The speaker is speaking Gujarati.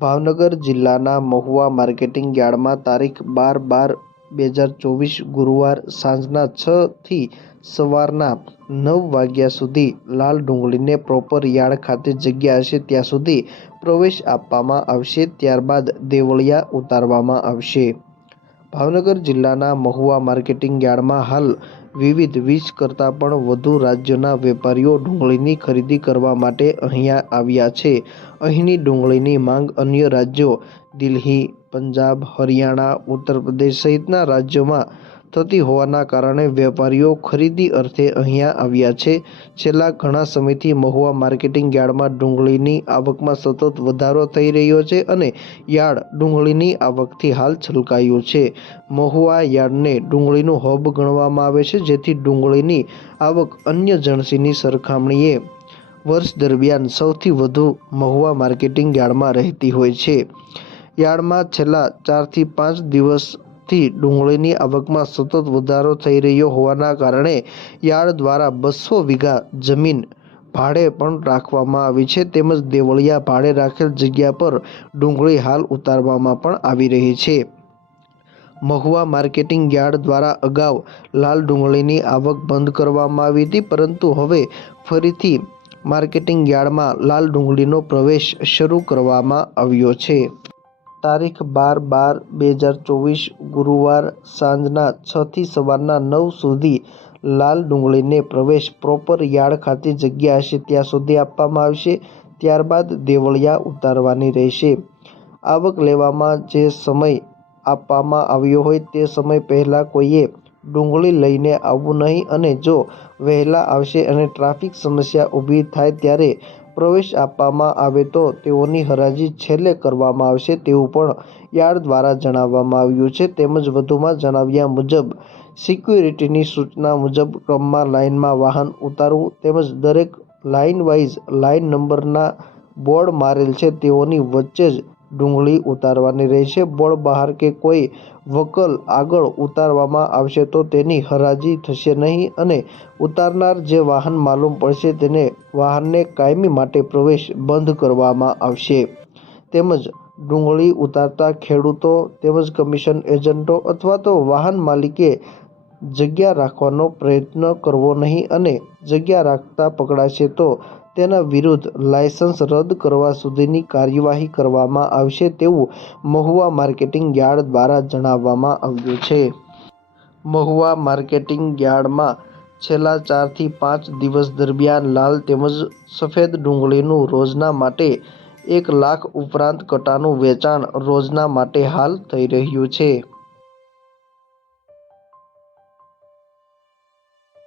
ભાવનગર જિલ્લાના મહુવા માર્કેટિંગ યાર્ડમાં તારીખ 12/12/2024 ગુરુવાર સાંજના 6 થી સવારના 9 વાગ્યા સુધી લાલ ડુંગળીને પ્રોપર યાર્ડ ખાતે જગ્યા હશે ત્યાં સુધી પ્રવેશ આપવામાં આવશે, ત્યારબાદ દેવળિયા ઉતારવામાં આવશે। ભાવનગર જિલ્લાના મહુવા માર્કેટિંગ યાર્ડમાં હાલ વિવિધ 20 કરતાં પણ વધુ રાજ્યોના વેપારીઓ ડુંગળીની ખરીદી કરવા માટે અહીંયા આવ્યા છે। અહીંની ડુંગળીની માંગ અન્ય રાજ્યો દિલ્હી, પંજાબ, હરિયાણા, ઉત્તર પ્રદેશ સહિતના રાજ્યોમાં થતી હોવાના કારણે વેપારીઓ ખરીદી અર્થે અહીંયા આવ્યા છે। છેલ્લા ઘણા સમયથી મહુવા માર્કેટિંગ યાર્ડમાં ડુંગળીની આવકમાં સતત વધારો થઈ રહ્યો છે અને યાર્ડ ડુંગળીની આવકથી હાલ છલકાયું છે। મહુવા યાર્ડને ડુંગળીનું હબ ગણવામાં આવે છે, જેથી ડુંગળીની આવક અન્ય જણસીની સરખામણીએ વર્ષ દરમિયાન સૌથી વધુ મહુવા માર્કેટિંગ યાર્ડમાં રહેતી હોય છે। યાર્ડમાં છેલ્લા 4 થી 5 દિવસથી ડુંગળીની આવકમાં સતત વધારો થઈ રહ્યો હોવાના કારણે યાર્ડ દ્વારા 200 વીઘા જમીન ભાડે પણ રાખવામાં આવી છે, તેમજ દેવળિયા ભાડે રાખેલ જગ્યા પર ડુંગળી હાલ ઉતારવામાં પણ આવી રહી છે। મહુવા માર્કેટિંગ યાર્ડ દ્વારા અગાઉ લાલ ડુંગળીની આવક બંધ કરવામાં આવી હતી, પરંતુ હવે ફરીથી માર્કેટિંગ યાર્ડમાં લાલ ડુંગળીનો પ્રવેશ શરૂ કરવામાં આવ્યો છે। તારીખ 12/12/2024 ગુરુવાર સાંજના 6 થી સવારના 9 સુધી લાલ ડુંગળીને પ્રવેશ પ્રોપર યાર્ડ ખાતે જગ્યા હશે ત્યાં સુધી આપવામાં આવશે, ત્યારબાદ દેવળિયા ઉતારવાની રહેશે। આવક લેવામાં જે સમય આપવામાં આવ્યો હોય તે સમય પહેલાં કોઈએ ડુંગળી લઈને આવવું નહીં અને જો વહેલા આવશે અને ટ્રાફિક સમસ્યા ઊભી થાય ત્યારે પ્રવેશ આપવામાં આવે તો તેઓની હરાજી છેલ્લે કરવામાં આવશે તેવું પણ યાર્ડ દ્વારા જણાવવામાં આવ્યું છે। તેમજ વધુમાં જણાવ્યા મુજબ સિક્યુરિટીની સૂચના મુજબ ક્રમમાં લાઇનમાં વાહન ઉતારવું તેમજ દરેક લાઇન વાઇઝ લાઇન નંબરના બોર્ડ મારેલ છે તેઓની વચ્ચે જ ડુંગળી ઉતારવાની રહેશે। બોર્ડ બહાર કે કોઈ વકલ આગળ ઉતારવામાં આવશે તો તેની હરાજી થશે નહીં અને ઉતારનાર જે વાહન માલુમ પડશે તેને વાહનને કાયમી માટે પ્રવેશ બંધ કરવામાં આવશે। તેમજ ડુંગળી ઉતારતા ખેડૂતો તેમજ કમિશન એજન્ટો અથવા તો વાહન માલિકે જગ્યા રાખવાનો પ્રયત્ન કરવો નહીં અને જગ્યા રાખતા પકડાશે તો તેના વિરુદ્ધ લાયસન્સ રદ કરવા સુધીની કાર્યવાહી કરવામાં આવશે તેવું મહુવા માર્કેટિંગ યાર્ડ દ્વારા જણાવવામાં આવ્યું છે। મહુવા માર્કેટિંગ યાર્ડમાં છેલ્લા 4 થી 5 દિવસ દરમિયાન લાલ તેમજ સફેદ ડુંગળીનું રોજના માટે 1 લાખ ઉપરાંત કટ્ટાનું વેચાણ રોજના માટે હાલ થઈ રહ્યું છે।